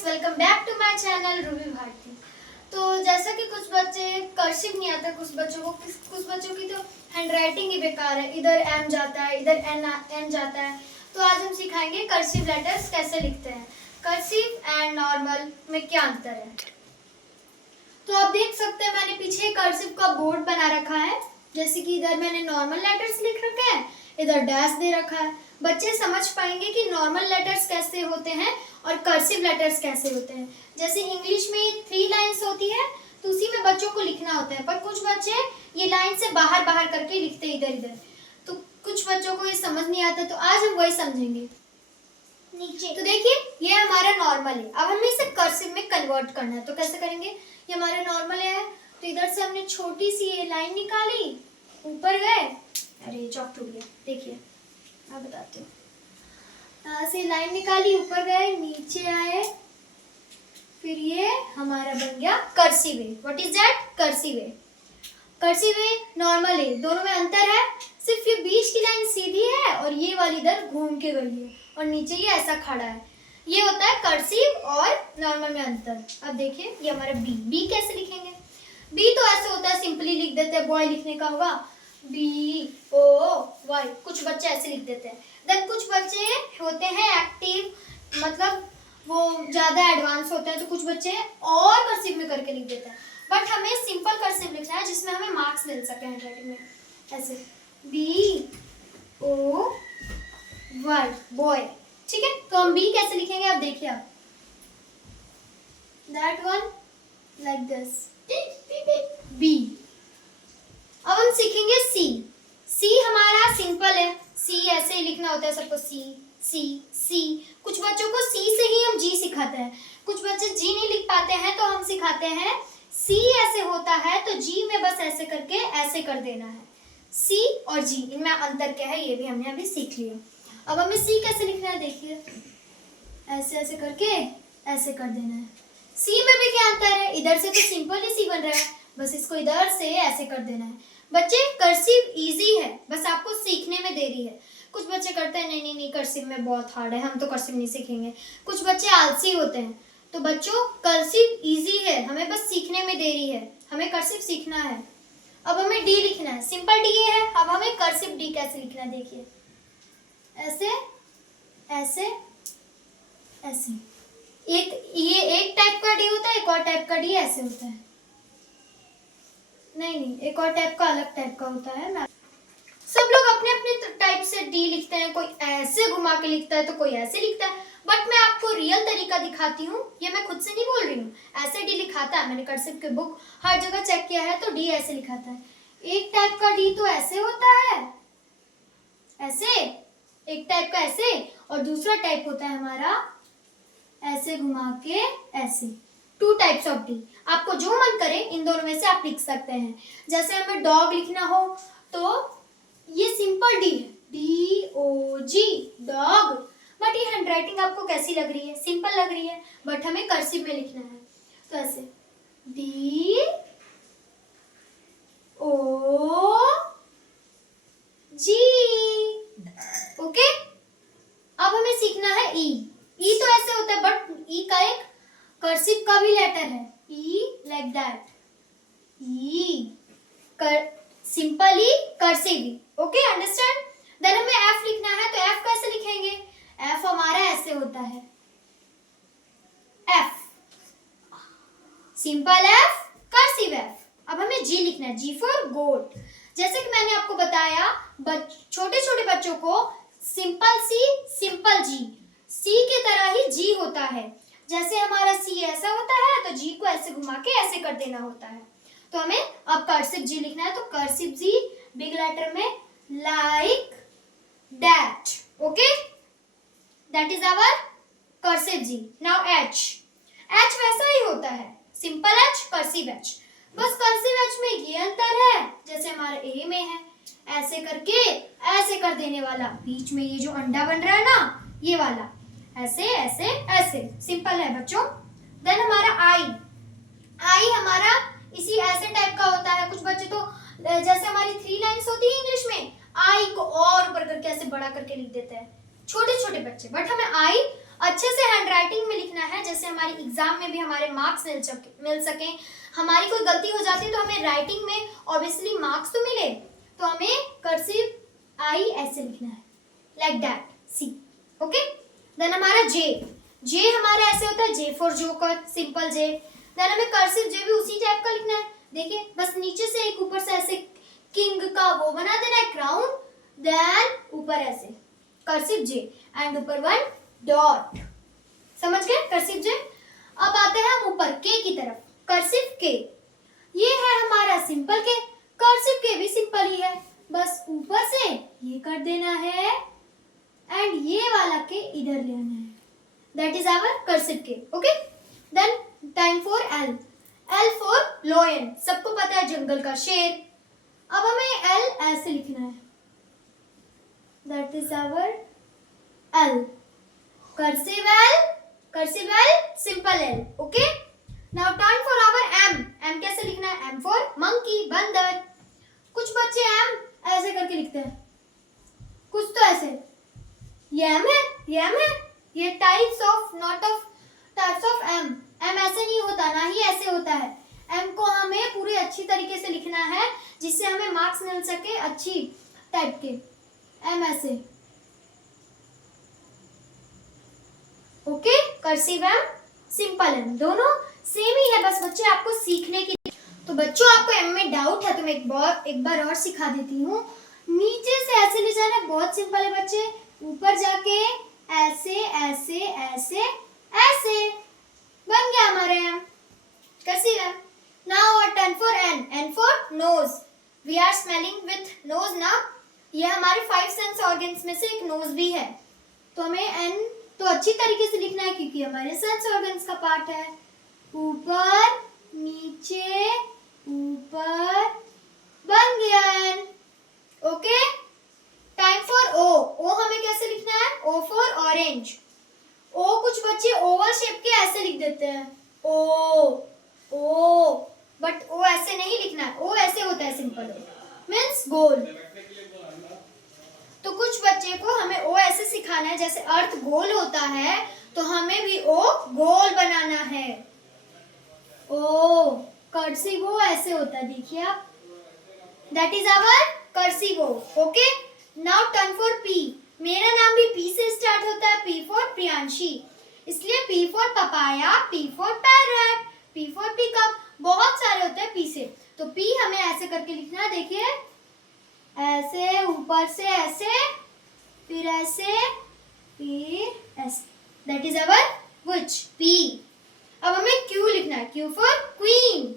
Guys, welcome back to my channel Ruby Bharti. तो जैसा कि कुछ बच्चे कर्सिव नहीं आता, कुछ बच्चों की तो हैंडराइटिंग ही बेकार है, इधर एम जाता है, इधर एन जाता है। तो आज हम सिखाएंगे कर्सिव लेटर्स कैसे लिखते हैं। कर्सिव एंड नॉर्मल में क्या अंतर है। तो आप देख सकते हैं मैंने पीछे कर्सिव का बोर्ड बना रखा है। जैसे कि इधर मैंने नॉर्मल लेटर्स लिख रखे हैं, इधर डैश दे रखा है। बच्चे समझ पाएंगे कि नॉर्मल लेटर्स कैसे होते हैं और कर्सिव लेटर्स कैसे होते हैं। जैसे इंग्लिश में 3 लाइंस होती है तो उसी में बच्चों को लिखना होता है, पर कुछ बच्चे ये लाइन से बाहर बाहर करके लिखते हैं इधर इधर, तो कुछ बच्चों को ये समझ नहीं आता। तो आज हम वही समझेंगे। नीचे तो देखिए ये हमारा नॉर्मल है, अब हमें इसे कर्सिव में कन्वर्ट करना है। तो कैसे करेंगे, ये हमारा नॉर्मल है तो इधर से हमने छोटी सी ये लाइन निकाली, ऊपर गए, अरे चौक टूट गया, देखिए मैं बताती हूँ। यहाँ से लाइन निकाली, ऊपर गए, नीचे आए, फिर ये हमारा बन गया cursive. What is that? Cursive. Cursive normal है, दोनों में अंतर है, सिर्फ ये बीच की लाइन सीधी है और ये वाली इधर घूम के गई है और नीचे ये ऐसा खड़ा है। ये होता है कर्सिव और नॉर्मल में अंतर। अब देखिए ये हमारा बी कैसे लिखेंगे। बी तो ऐसे होता है, सिंपली लिख देते हैं, बॉय लिखने का होगा BOY, कुछ बच्चे ऐसे लिख देते हैं। देन कुछ बच्चे होते हैं एक्टिव, मतलब वो ज्यादा एडवांस होते हैं, तो कुछ बच्चे और कर्सिव में करके लिख देते हैं। बट हमें सिंपल कर्सिव लिखना है जिसमें हमें मार्क्स मिल सके हैंडराइटिंग में। ऐसे BOY, बॉय। ठीक है, तो हम बी कैसे लिखेंगे अब देखिए आप। That one like this, B. अब हम सीखेंगे सी। सी हमारा सिंपल है, सी ऐसे ही लिखना होता है सबको, सी सी सी। कुछ बच्चों को सी से ही हम जी सिखाते हैं, कुछ बच्चे जी नहीं लिख पाते हैं तो हम सिखाते हैं सी ऐसे होता है तो जी में बस ऐसे करके ऐसे कर देना है। सी और जी इनमें अंतर क्या है ये भी हमने अभी सीख लिया। अब हमें सी कैसे लिखना है देखिए, ऐसे ऐसे करके ऐसे कर देना है। सी में भी क्या अंतर है, इधर से तो सिंपल ही सी बन रहा है, बस इसको इधर से ऐसे कर देना है। बच्चे कर्सिव इजी है, बस आपको सीखने में देरी है। कुछ बच्चे करते हैं नहीं नहीं नहीं कर्सिव में बहुत हार्ड है, हम तो कर्सिव नहीं सीखेंगे। कुछ बच्चे आलसी होते हैं। तो बच्चों कर्सिव इजी है, हमें बस सीखने में देरी है, हमें कर्सिव सीखना है। अब हमें डी लिखना है, सिंपल डी है। अब हमें कर्सिव डी कैसे लिखना है देखिए, ऐसे ऐसे ऐसे। ये एक टाइप का डी होता है, एक और टाइप का डी ऐसे होता है। नहीं, एक और टाइप का अलग टाइप का होता है। सब लोग अपने अपने टाइप से डी लिखते हैं, कोई ऐसे घुमा के लिखता है तो कोई ऐसे लिखता है। बट मैं आपको रियल तरीका दिखाती हूँ, ये मैं खुद से नहीं बोल रही हूँ, ऐसे डी लिखाता है। मैंने कर्सिव के बुक हर जगह चेक किया है तो डी ऐसे लिखाता है। एक टाइप का डी तो ऐसे होता है, ऐसे, एक टाइप का ऐसे, और दूसरा टाइप होता है हमारा ऐसे घुमा के ऐसे। 2 टाइप्स ऑफ डी, आपको जो मन करे इन दोनों में से आप लिख सकते हैं। जैसे हमें डॉग लिखना हो तो ये सिंपल डी है, DOG, डॉग। बट ये हैंडराइटिंग आपको कैसी लग रही है, सिंपल लग रही है, बट हमें कर्सिव में लिखना है। तो ऐसे DOG, ओके। अब हमें सीखना है ई तो ऐसे होता है, बट ई का एक कर्सिव का भी लेटर है, E like that, E simply cursive, okay, understand. Then हमें एफ लिखना है, तो एफ कैसे लिखेंगे, एफ हमारा ऐसे होता है, F, simple F, cursive F. अब हमें जी लिखना है, जी फॉर गोट। जैसे कि मैंने आपको बताया, छोटे छोटे बच्चों को सिंपल सी, सिंपल जी, सी की तरह ही जी होता है। जैसे हमारा सी ऐसा होता है तो जी को ऐसे घुमा के ऐसे कर देना होता है। तो हमें अब कर्सिव जी लिखना है, तो कर्सिव जी बिग लेटर में like that, okay, that is our cursive G. Now H, H वैसा ही होता है, सिंपल एच, कर्सिव एच। बस कर्सिव एच में ये अंतर है, जैसे हमारा ए में है ऐसे करके ऐसे कर देने वाला, बीच में ये जो अंडा बन रहा है ना ये वाला, ऐसे ऐसे ऐसे, सिंपल है बच्चों। देन हमारा आई हमारा इसी ऐसे टाइप का होता है। कुछ बच्चे तो जैसे हमारी 3 लाइंस होती है इंग्लिश में, आई को और ऊपर करके ऐसे बड़ा करके लिख देते हैं छोटे छोटे बच्चे। बट हमें आई अच्छे से हैंडराइटिंग में लिखना है, जैसे हमारी एग्जाम में भी हमारे मार्क्स मिल सके। हमारी कोई गलती हो जाती है तो हमें राइटिंग में ऑब्वियसली मार्क्स तो मिले, तो हमें कर्सिव आई ऐसे लिखना है, like that, C. Okay, then हमारा जे हमारा ऐसे होता है, J for joker, simple J. Then हमें कर्सिव जे भी उसी टाइप का लिखना है। देखिए, बस नीचे से एक ऊपर से ऐसे किंग का वो बना देना है, क्राउन, देन ऊपर ऐसे कर्सिव जे एंड ऊपर वन डॉट। समझ गए कर्सिव जे? अब आते हैं हम ऊपर के की तरफ, कर्सिव के। ये है हमारा सिंपल के, कर्सिव के भी सिंपल ही है, बस ऊपर से ये कर देना है एंड ये वाला के इधर ले आना है, that is our cursive K. Okay, then time for L. L for lion, सबको पता है जंगल का शेर। अब हमें एल ऐसे लिखना है, that is our L, cursive L, simple L. Okay, now time for our M. M कैसे लिखना है? एम फॉर मंकी, बंदर। कुछ बच्चे एम ऐसे करके लिखते हैं, कुछ तो ऐसे, ये एम है, ये टाइप्स ऑफ एम। एम ऐसे नहीं होता, ना ही ऐसे होता है। एम को हमें पूरी अच्छी तरीके से लिखना है जिससे हमें मार्क्स मिल सके अच्छी टाइप के। एम ऐसे, okay, cursive M, simple M, दोनों सेम ही है, बस बच्चे आपको सीखने की। तो बच्चों, आपको एम में डाउट है तो मैं एक बार और सिखा देती हूँ। नीचे से ऐसे ले जाना, बहुत सिंपल है बच्चे। ऊपर जाके ऐसे ऐसे ऐसे ऐसे, बन गया हमारे M, cursive M. Now our turn for N. N for nose, we are smelling with nose ना, ये हमारे 5 सेंस ऑर्गन्स में से एक नोज भी है, तो हमें एन तो अच्छी तरीके से लिखना है क्योंकि हमारे सेंस ऑर्गन्स का पार्ट है। ऊपर नीचे ऊपर, बन गया एन। ओके, टाइम फॉर ओ। ओ हमें कैसे लिखना है? O for orange. ओ कुछ बच्चे ओवल शेप के ऐसे लिख देते हैं, ओ, बट ओ ऐसे नहीं लिखना है, ओ ऐसे होता है सिंपल, मीन्स गोल। तो कुछ बच्चे को हमें ओ ऐसे सिखाना है, जैसे अर्थ गोल होता है तो हमें भी ओ गोल बनाना है। ओ कर्सिव ओ ऐसे होता है, देखिए आप, that is our cursive O. Okay, now turn for P. मेरा नाम भी पी से स्टार्ट होता है, पी फॉर प्रियांशी, इसलिए P for papaya, P for parrot, P for pickup, बहुत सारे होते हैं पी से। तो पी हमें ऐसे करके लिखना है, देखिए, ऐसे ऊपर से ऐसे, फिर ऐसे, फिर ऐसे, that is our which, P. अब हमें क्यू लिखना है, क्यू फॉर क्वीन,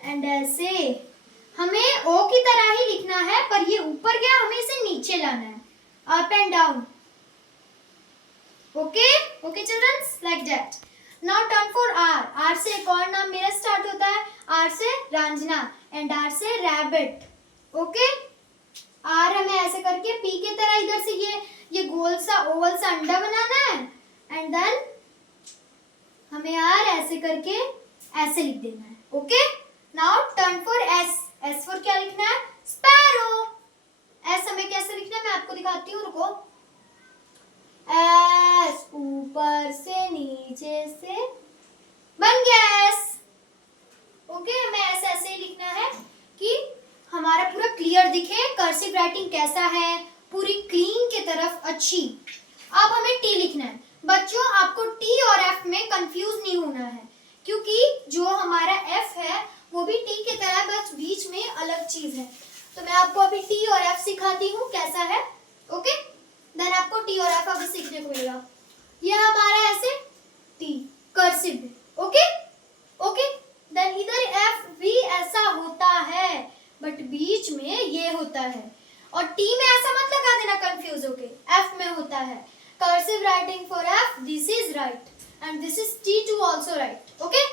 एंड ऐसे हमें ओ की तरह ही लिखना है, पर ये ऊपर गया, हमें इसे नीचे लाना है, up and down. Okay childrens, like that. Now turn for R. R से एक और नाम मेरा स्टार्ट होता है, आर से रंजना एंड आर से रैबिट। ओके, आर हमें ऐसे करके पी के तरह इधर से ये गोल सा ओवल सा अंडा बनाना है, एंड देन हमें आर ऐसे करके ऐसे लिख देना है। Okay, now turn for S. S for क्या लिखना है? स्पैरो। एस हमें कैसे लिखना है मैं आपको दिखाती हूँ, रुको। एस ऊपर से नीचे से, बन गया एस। ओके, हमें ऐसे ऐसे ही लिखना है कि हमारा पूरा क्लियर दिखे, कर्सिव राइटिंग कैसा है, पूरी क्लीन की तरफ अच्छी। अब हमें टी लिखना है। बच्चों, आपको टी और एफ में कंफ्यूज नहीं होना है, क्योंकि जो हमारा एफ है वो भी टी की तरह, बस बीच में अलग चीज है। तो मैं आपको अभी टी और एफ सिखाती हूँ कैसा है। ओके, देन आपको टी और एफ अभी सीखने को मिलेगा। ये हमारा ऐसे टी कर्सिव। ओके, देन इधर एफ भी ऐसा होता है, बट बीच में ये होता है, और टी में ऐसा मत लगा देना कंफ्यूज होके, एफ में होता है। Cursive writing for F, this is right and this is T too also right. Okay,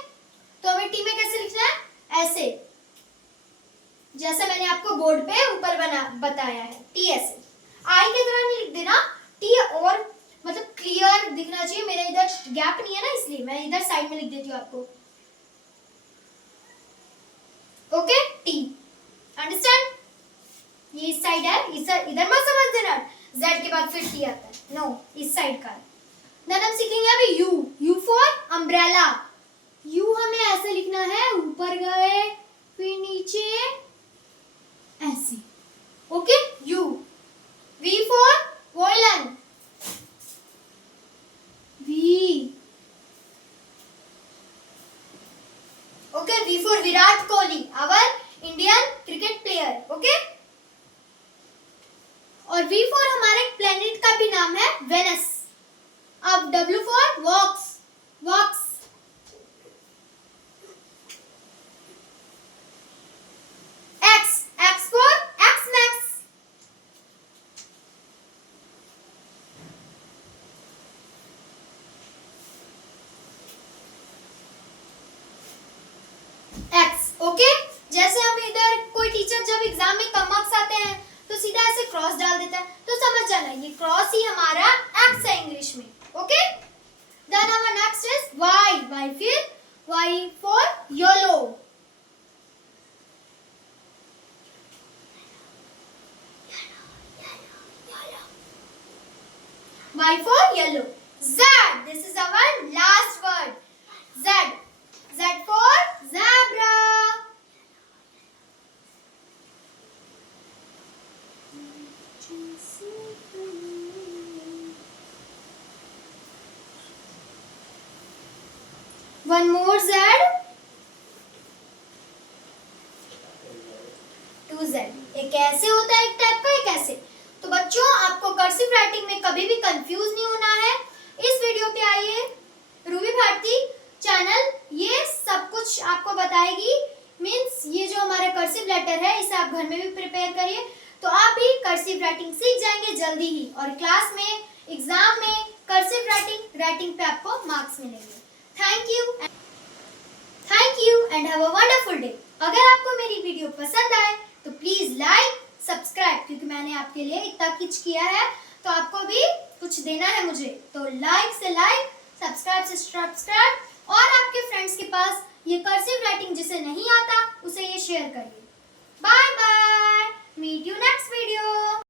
तो हमें टी में कैसे लिखना है? ऐसे, जैसे मैंने आपको बोर्ड पे ऊपर बताया है, टी ऐसे। आई की तरह नहीं लिख देना, टी और मतलब क्लियर दिखना चाहिए। मेरे इधर गैप नहीं है ना, इसलिए मैं इधर साइड में लिख देती हूँ आपको। Okay, T, understand? ये इस साइड है, इधर मत समझ देना, Z के बाद फिर T आता है, नो इस साइड का है। देन हम सीखेंगे अभी U फॉर अम्ब्रेला। U हमें ऐसे लिखना है, ऊपर गए फिर नीचे ऐसे, okay U। V for violin, V, okay V for Virat Kohli, our Indian cricket player, okay. और V फॉर हमारे प्लेनेट का भी नाम है वेनस। अब W for walks, walks. X for Xmas. X, okay. जैसे हम इधर कोई टीचर जब एग्जाम में कम मार्क्स आते हैं तो सीधा ऐसे क्रॉस डाल देता है, तो समझ जाना ये क्रॉस ही हमारा X है इंग्लिश में, okay. Then our next is Y, फिर Y for yellow, Y for yellow. Z, this is our last word. Z for zebra. One more Z. 2Z. एक ऐसे होता है, एक टाइप का, एक ऐसे। तो बच्चों आपको कर्सिव राइटिंग में कभी भी कंफ्यूज नहीं होना है। इस वीडियो पे आइए, रूबी भारती चैनल ये सब कुछ आपको बताएगी। मींस ये जो हमारा कर्सिव लेटर है इसे आप घर में भी प्रिपेयर करिए, तो आप भी कर्सिव राइटिंग सीख जाएंगे जल्दी ही, और क्लास में एग्जाम में कर्सिव राइटिंग पे आपको मार्क्स मिलेंगे। Thank you and have a wonderful day. अगर आपको मेरी वीडियो पसंद आए तो प्लीज लाइक सब्सक्राइब, क्योंकि मैंने आपके लिए इतना कुछ किया है तो आपको भी कुछ देना है मुझे। तो लाइक से लाइक, सब्सक्राइब से सब्सक्राइब, और आपके फ्रेंड्स के पास ये कर्सिव राइटिंग जिसे नहीं आता उसे ये शेयर करिए। Bye bye, meet you next video.